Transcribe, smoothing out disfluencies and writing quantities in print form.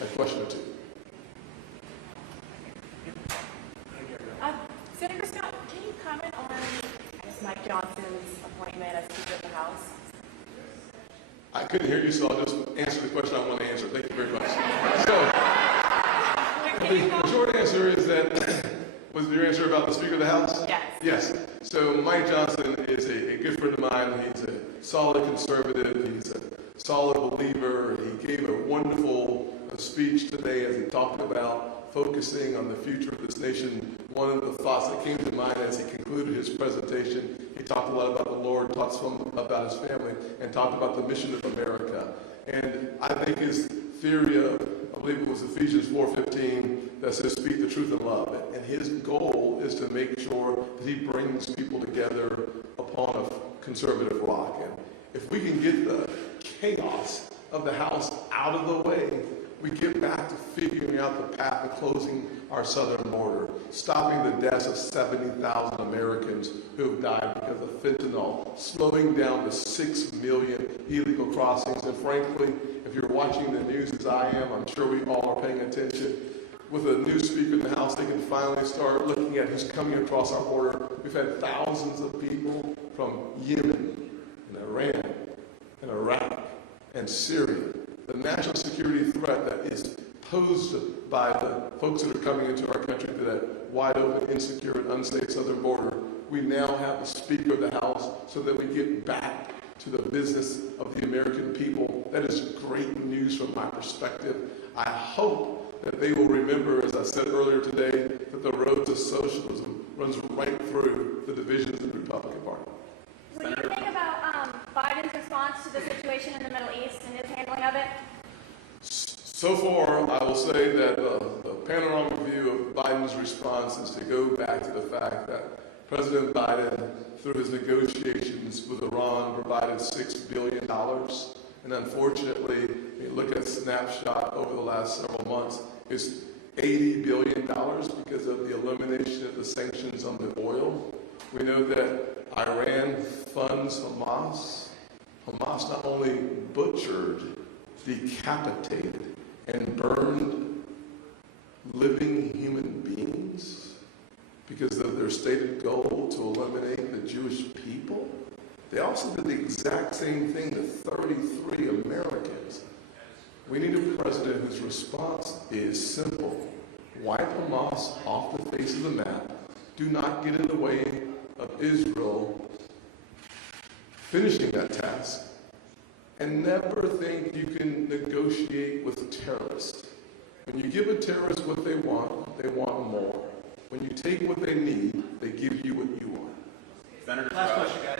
a question or two. Senator Scott, can you comment on Mike Johnson's appointment as Speaker of the House? I couldn't hear you, so I'll just answer the question I want to answer. Thank you very much. So, the short answer is that, was your answer about the Speaker of the House? Yes. Yes. So Mike Johnson is a good friend of mine. He's a solid conservative. He's a solid believer. He gave a wonderful speech today as he talked about focusing on the future of this nation. One of the thoughts that came to mind as he concluded his presentation, he talked a lot about the Lord, talked some about his family, and talked about the mission of America. And I think his theory of, I believe it was Ephesians 4:15, that says speak the truth in love. And his goal is to make sure that he brings people together upon a conservative rock. And if we can get the chaos of the House out of the way, we get back to figuring out the path of closing our southern border, stopping the deaths of 70,000 Americans who have died because of fentanyl, slowing down the 6 million illegal crossings. And frankly, if you're watching the news as I am, I'm sure we all are paying attention. With a new Speaker in the House, they can finally start looking at who's coming across our border. We've had thousands of people from Yemen and Iran and Iraq and Syria. The national security threat that is posed by the folks that are coming into our country to that wide open, insecure, and unsafe southern border, we now have the Speaker of the House so that we get back to the business of the American people. That is great news from my perspective. I hope that they will remember, as I said earlier today, that the road to socialism runs right through the divisions of the Republican Party. What do you think about Biden's response to the situation in the Middle East and his handling of it? So far, I will say that the panoramic view of Biden's response is to go back to the fact that President Biden, through his negotiations with Iran, provided $6 billion. And unfortunately, when you look at a snapshot over the last several months, it's $80 billion because of the elimination of the sanctions on the oil. We know that Iran funds Hamas. Hamas not only butchered, decapitated, and burned living human beings because of their stated goal to eliminate the Jewish people. They also did the exact same thing to 33 Americans. We need a president whose response is simple. Wipe Hamas off the face of the map. Do not get in the way of Israel finishing that task. And never think you can negotiate with terrorists. When you give a terrorist what they want more. When you take what they need, they give you what you want. Senator, last question, guys.